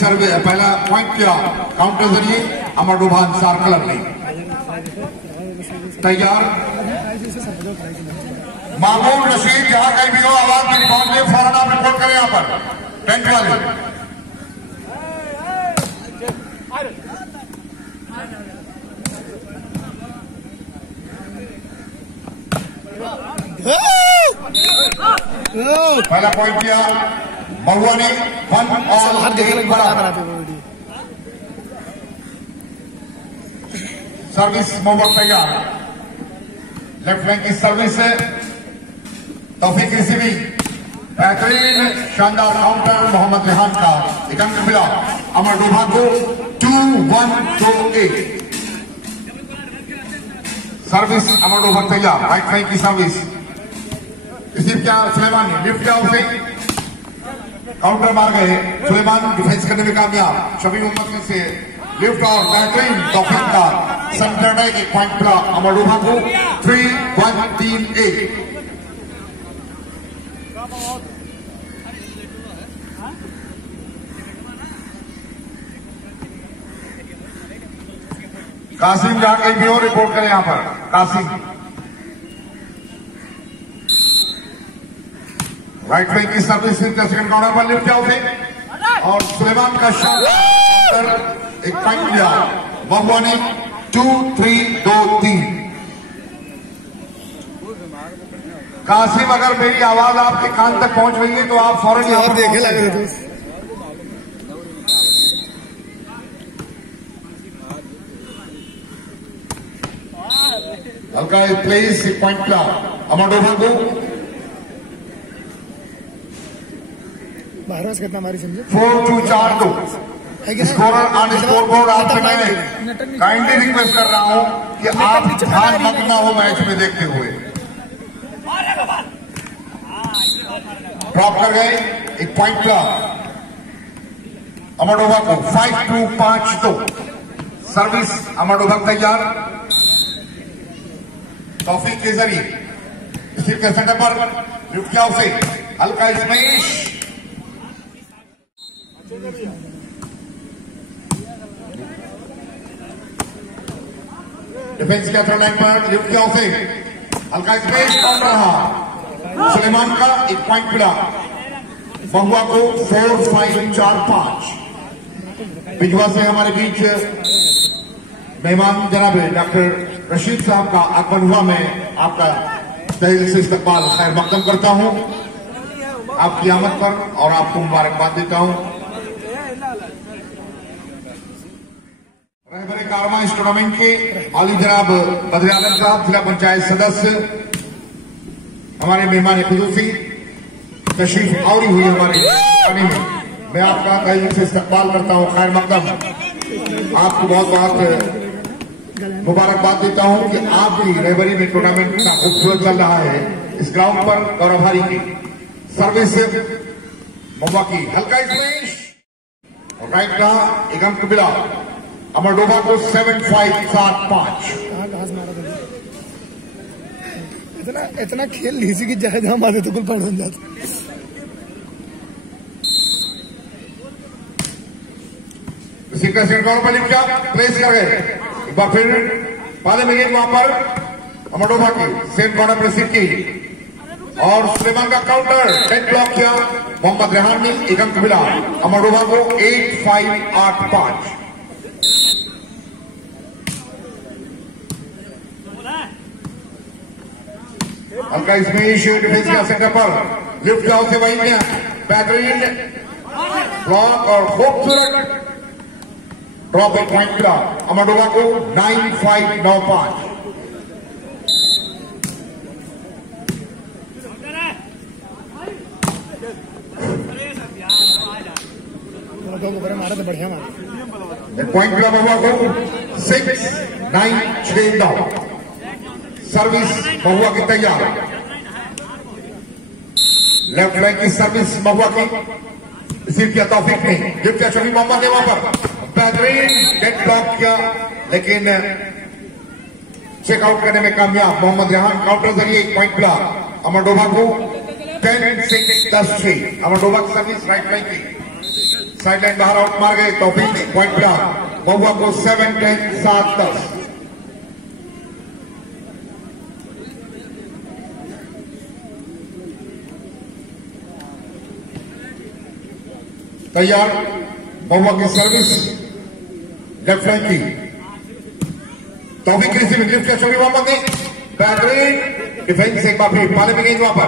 पहला पॉइंट किया काउंटर जरिए अमरडोभा अंसार क्लब ने। तैयार मामून रशीद, जहां कहीं भी हो आवाज मेरी पहुंच गई फौरन आप रिपोर्ट करें यहाँ पर टेंट वाले। पहला पॉइंट किया महुआ ने 1 और सर्विस मोहम्मद तैयार। लेफ्ट फ्लैंक की सर्विस है तौफीक रिसीविंग, बेहतरीन शानदार काउंटर मोहम्मद रेहान का। एक अंक मिला अमरडोभा को 2-1-2-1। सर्विस अमरडोभा तैयार। राइट फ्लैंक की सर्विस रिसीव किया सुलेमान ने, लिफ्ट किया उसे, काउंटर मार गए सुलेमान, डिफेंस करने में कामयाब। शबीब मोहम्मद से लिफ्ट और बेहतरीन तौफीक का सेंटर एक पॉइंट मिला अमरडोभा को 3-1-3-1। कासिम जहां कहीं भी हो रिपोर्ट करें यहाँ पर। कासिम राइट फ्लैंक की सर्विस सेकंड कॉर्नर पर लिफ्ट किया उसे और सुलेमान का शॉट एक पॉइंट लिया महुआ ने 2-3-2-3। कासिम अगर मेरी आवाज आपके कान तक पहुंच रही है तो आप फौरन यहाँ पर देखे लगे। हल्का प्लेस एक पॉइंट लिया अमरडोभा को। भारत कितना हमारी समझे 4-2-4-2 स्कोरर ऑन स्कोर बोर्ड। आपसे मैं काइंडली रिक्वेस्ट कर रहा हूं कि आप ध्यान मत ना हो मैच में देखते हुए। ड्रॉप कर गए एक पॉइंट का अमरडोभा को 5-2-5-2। सर्विस अमरडोभा तैयार तौफीक के जरिए स्टीव के सेंटर पर लिफ्ट किया उसे हल्का स्मैश। डिफेंस के थर्ड लाइन पर लिफ्ट किया उसे हल्का स्पेस कौन रहा सुलेमान का एक पॉइंट मिला महुआ को 4-5-4-5। बिजवा से हमारे बीच मेहमान जनाब डॉक्टर रशीद साहब का आगमन हुआ। मैं आपका तहे से इस्तकबाल खैर मकदम करता हूं आपकी आमद पर और आपको मुबारकबाद देता हूं। रहबरे कारवां इस टूर्नामेंट के आली जनाब बद्र आलम साहब जिला पंचायत सदस्य हमारे मेहमान खुसूसी तशरीफ आवरी हुई हमारे में। मैं आपका तहे से इस्तकबाल करता हूं खैर मकदम आपको बहुत बहुत मुबारकबाद देता हूं कि आपकी रहबरी में टूर्नामेंट का खूबसूरत चल रहा है। इस ग्राउंड पर गौरवहारी की सर्विस महुआ की हल्का स्मैश और राइट का एक अंक मिला अमरडोभा को 7-5-7-5। इतना खेल लीजिए कि जहां जहां मारे तो कुल पॉइंट बन जाते। इसी का सेंटर पर लिफ्ट किया प्लेस कर गए एक बार फिर पाले में वहां पर अमरडोभा की सेम कॉर्नर पर रिसीव की और सुलेमान का काउंटर नेट ब्लॉक किया मोहम्मद रेहान ने एक अंक मिला अमरडोभा को 8-5-8-5। हल्का इसमें डिफेंस का सेंटर पर लिफ्ट किया उसे वहीं किया बेहतरीन ब्लॉक और खूबसूरत ड्रॉप एक पॉइंट मिला अमरडोभा को 9-5-9-5। मारा तो बढ़िया मारा पॉइंट मिला महुआ को 6-9-6-9। सर्विस महुआ की तैयार। लेफ्ट लाइन की सर्विस महुआ की रिसीव किया तौफीक ने लिफ्ट किया शबीब मोहम्मद ने वहां पर बेहतरीन नेट ब्लॉक किया लेकिन चेकआउट करने में कामयाब मोहम्मद रेहान काउंटर जरिए एक पॉइंट मिला अमरडोभा को 10-6-10-6। अमरडोभा की सर्विस राइट लाइन की साइड लाइन बाहर आउट मार गए। तौफीक पॉइंट मिला महुआ को 7-10 7-10। तैयार महुआ की सर्विस लेफ्ट फ्लैंक की। तौफीक रिसीविंग लिफ्ट किया शफी मोहम्मद ने। बेहतरीन डिफेंस एक बार फिर पाले में गेंद वहां पर।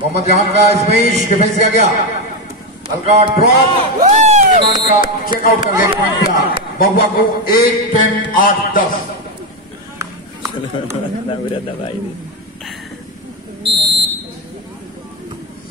मोहम्मद जहान का स्मैश डिफेंस किया गया। हल्का ड्रॉप का चेकआउट कर गए। पॉइंट मिला महुआ को 8-10 8-10।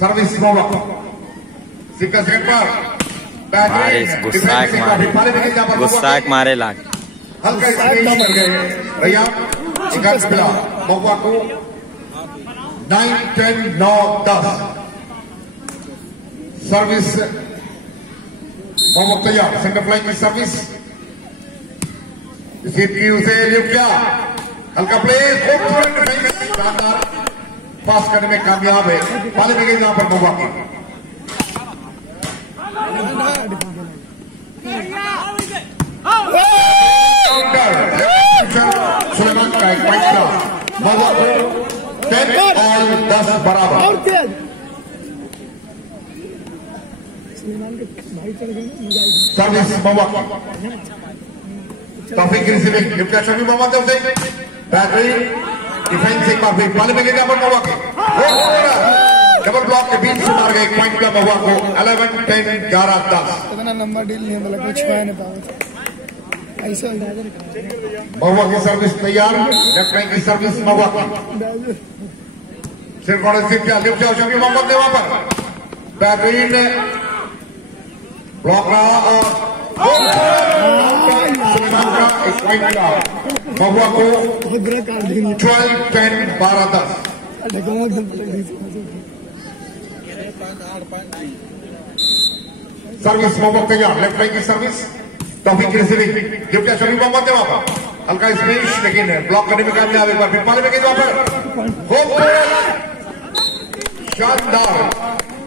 सर्विस महुआ सिक्का सेकंड पर गुस्साक मारे लाख हल्का स्मैश कर गए भैया। एक मिला महुआ को 9-10 9-10। सर्विस मोहम्मद तैयार। सेंटर फ्लाइंग की सर्विस रिसीव की, उसे लिफ्ट किया। हल्का प्ले शानदार पास करने में कामयाब है। पाले में गई यहां पर महुआ की। सुलेमान का एक पॉइंट था। महुआ को 10 बराबर। सर्विस महुआ की। तौफीक रिसीविंग लिफ्ट किया शफी मोहम्मद ने उसे। बेहतरीन डिफेंस एक बार फिर पाले में गए पर महुआ के। डबल ब्लॉक के बीच से मार गए। एक पॉइंट का महुआ को 11-10 11-10। इतना लंबा डील नहीं होता, कुछ छुआ नहीं पाओ ऐसा। महुआ की सर्विस तैयार। लेफ्ट लाइन की सर्विस महुआ की। सिर्फ और सिर्फ क्या लिफ्ट किया शफी मोहम्मद ने वहां पर। बेहतरीन ब्लॉक रहा और एक पॉइंट मिला महुआ को 12-10 12-10। सर्विस मोहम्मद तैयार। लेफ्ट लाइन की सर्विस तौफीक रिसीविंग लिफ्ट किया शफी मोहम्मद ने वहां पर। हल्का स्मैश लेकिन ब्लॉक करने में कामयाब। एक बार फिर पाले में गई वहां पर। शानदार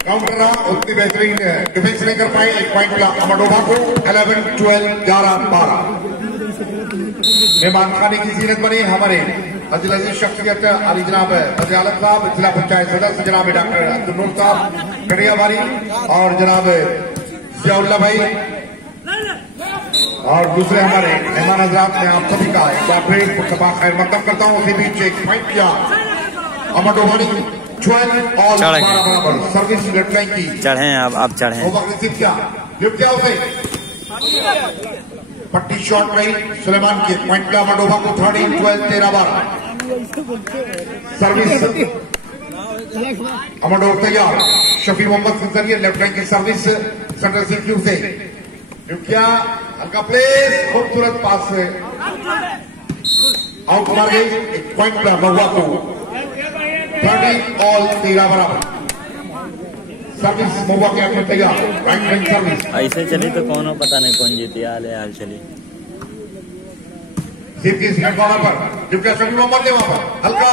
काउंटर रहा, उतनी बेहतरीन डिफेंस नहीं कर पाए। एक पॉइंट मिला अमडोभा को 11-12 11-12। मेहमान खाने की जीनत बनी हमारे अजीज अजीज शख्सियत अली जनाब वज़ीर आलम साहब, जिला पंचायत सदस्य जनाब डॉक्टर अब्दुल नूर साहब कड़ियावाली और जनाब जियाउल्लाह भाई और दूसरे हमारे मेहमान हजरात में आप सभी का एक बार फिर मुस्तफा खैर मकदम करता हूँ। उसी बीच एक पॉइंट किया अमडोभा 12 और 12 बराबर। सर्विस लेफ्ट लाइन की चढ़े अब चढ़े। रिसीव किया लिफ्ट किया उसे। पट्टी शॉट रही सुलेमान के। पॉइंट किया अमडोभा को 13-12 13-12। सर्विस अमडोभा तैयार। शफी मोहम्मद के जरिए लेफ्ट लाइन की सर्विस सेंटर सीक्यू से लिफ्ट किया। हल्का प्लेस खूबसूरत पास से आउट मार गई। एक पॉइंट मिला महुआ को 30 और 13 बराबर। सर्विस महुआ के हाथ में तैयार। राइट हैंड सर्विस ऐसे चली तो कौन पता नहीं कौन जीती। हाल चली सिर्फ की सेकंड कॉर्नर पर लिफ्ट किया शफी मोहम्मद ने वहां पर। हल्का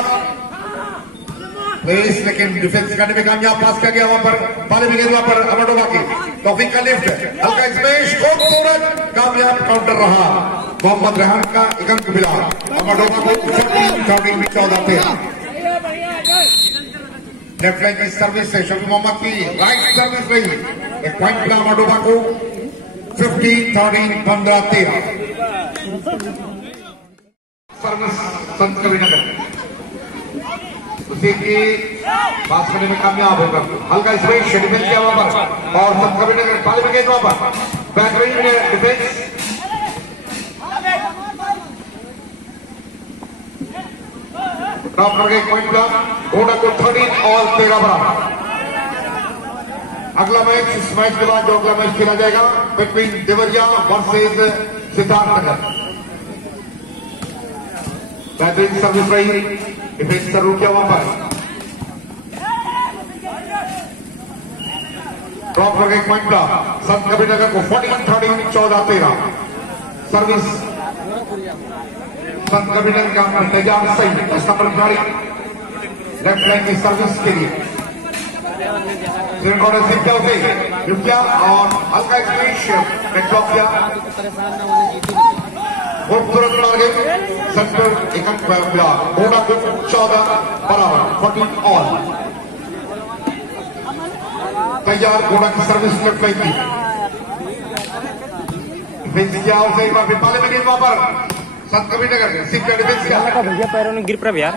प्लेस लेकिन डिफेंस करने में कामयाब। पास किया गया वहां पर। पाले में गए वहां पर अमडोभा की। तौफीक का लिफ्ट हल्का स्मैश खूबसूरत कामयाब काउंटर रहा। मोहम्मद रेहान का एक अंक मिला अमडोभा को 14-13। लेफ्ट लाइन की सर्विस से शफी मोहम्मद की राइट सर्विस रही। एक पॉइंट मिला अमडोभा को 15-13 15-13। सर्विस संत कबीरनगर उसी की पास करने में कामयाब होगा। हल्का स्मैश डिफेंस किया वहां पर और संत कबीरनगर पाले में गए वहां पर। बेहतरीन डिफेंस ड्रॉप कर गए। पॉइंट ब्लॉक घोड़ा को 13 और 13 बराबर। अगला मैच इस मैच के बाद जो अगला मैच खेला जाएगा बिटवीन देवरिया वर्सेज सिद्धार्थनगर। बेहतरीन सर्विस रही। डिफेंस शुरू किया वहां पर। ड्रॉप कर गए। पॉइंट ब्लॉक संत कबीरनगर को 14-13 14-13। सर्विस संत कबीरनगर का अपना तैयार सही। इस नंबर खिलाड़ी लेफ्ट लाइन की सर्विस के लिए कॉर्नर सिप क्या उसे रुपया और हल्का स्क्रीश नेटवर्क किया खूबसूरत बना गए सेंटर एक अंक मिला मोड़ा को 14 बराबर 14 ऑल तैयार घोड़ा की सर्विस लेफ्ट लाइन की डिफेंस किया उसे एक बार फिर पाले में गेंद वहां पर संत कबीरनगर सिप का डिफेंस किया भैया पैरों में गिर पड़ा यार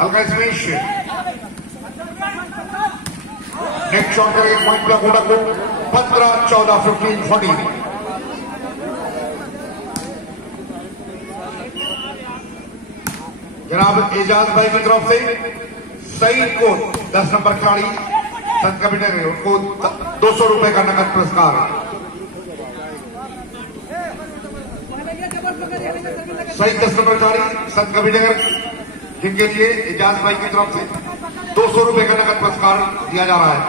हल्का स्मैश नेक्स्ट शॉट करेंगे पॉइंट का घोड़ा को 15 14 15 14 जनाब एजाज भाई की तरफ से सईद को 10 नंबर खिलाड़ी संत कबीरनगर उनको 200 रुपए का नकद पुरस्कार सईद 10 नंबर खिलाड़ी संत कबीरनगर जिनके लिए एजाज भाई की तरफ से 200 रुपए का नकद पुरस्कार दिया जा रहा है।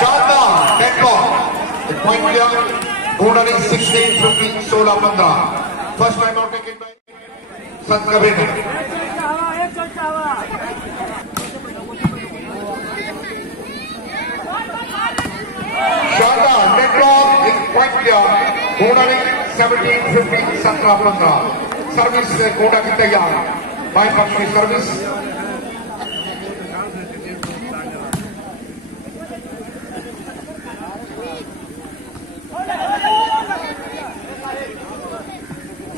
शानदार पॉइंट लिया घोड़ा ने 16 15 16 15 first time out taken by Sant Kabirnagar. शानदार नेटवर्क एक पॉइंट लिया घोड़ा ने 17 15 17 15 सर्विस से घोड़ा की तैयार बाई पक्ष की सर्विस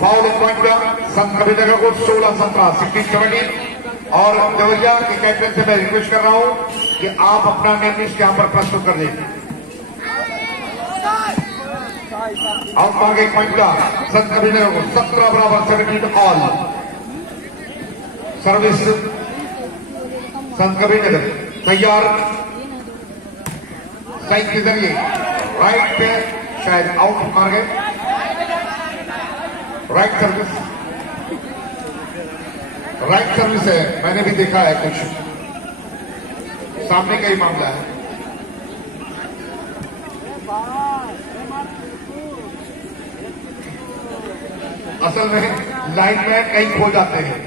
फाउल पॉइंट लिया संत कबीरनगर को 16 17 16 17 और देवरिया के कैप्टन से मैं रिक्वेस्ट कर रहा हूं कि आप अपना नेम लिस्ट यहां पर प्रस्तुत कर दें। आउट मार्ग एक पॉइंट का संत कबीरनगर को 17 बराबर 17 ऑल सर्विस संत कबीरनगर तैयार साइड के जरिए राइट पे शायद आउट मार्ग है राइट सर्विस है मैंने भी देखा है कुछ सामने का ही मामला है। असल में लाइन में कहीं खो जाते हैं।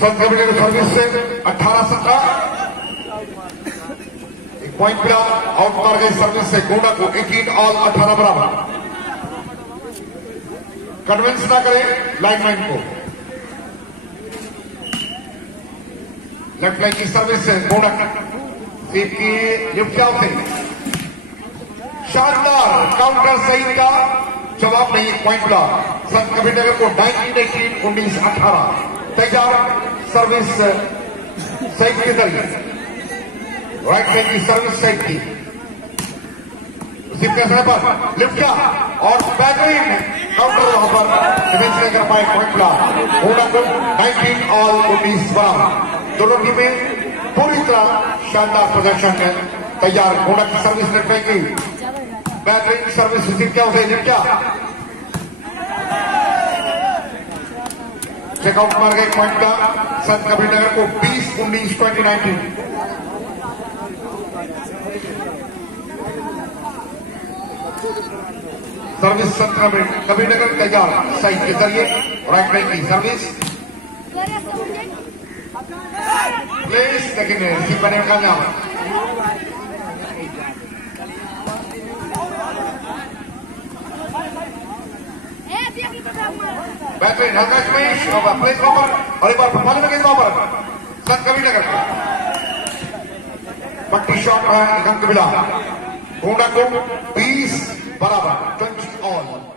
संत कबीरनगर सर्विस से 18 17 एक पॉइंट मिला आउट मार गई सर्विस से गोंडा को 18 ऑल 18 बराबर। कन्विंस ना करें लाइनमैन को। लेफ्ट लाइन की सर्विस से गोंडा सीट की लिफ्ट आउट से शानदार काउंटर सही का जवाब नहीं पॉइंट मिला संत कबीरनगर को 19 18 19 18 तैयार सर्विस सही के जरिए राइट साइड की सर्विस साइड की उसी के समय पर लिफ्ट किया और बेहतरीन काउंटर वहां पर डिफेंस नहीं कर पाए पॉइंट मिला घोड़ा को 19 ऑल 19 बराबर। दोनों टीमें पूरी तरह शानदार प्रदर्शन है तैयार घोड़ा की सर्विस नेट की बेहतरीन सर्विस रिसीव किया उसे लिफ्ट किया चेकआउट मार गए पॉइंट का संत कबीरनगर को 20 19 2019 सर्विस संत कबीरनगर तैयार साइड के जरिए राइट लाइन की सर्विस प्लेस लेकिन रिसीव करने का नाम बेहतरीन हल्का स्मैश प्लेस पर और एक बार फॉलो में गेंद पर संत कबीरनगर पट्टी शॉट रहा एक अंक मिला घोड़ा को 20 बराबर 20 ऑल।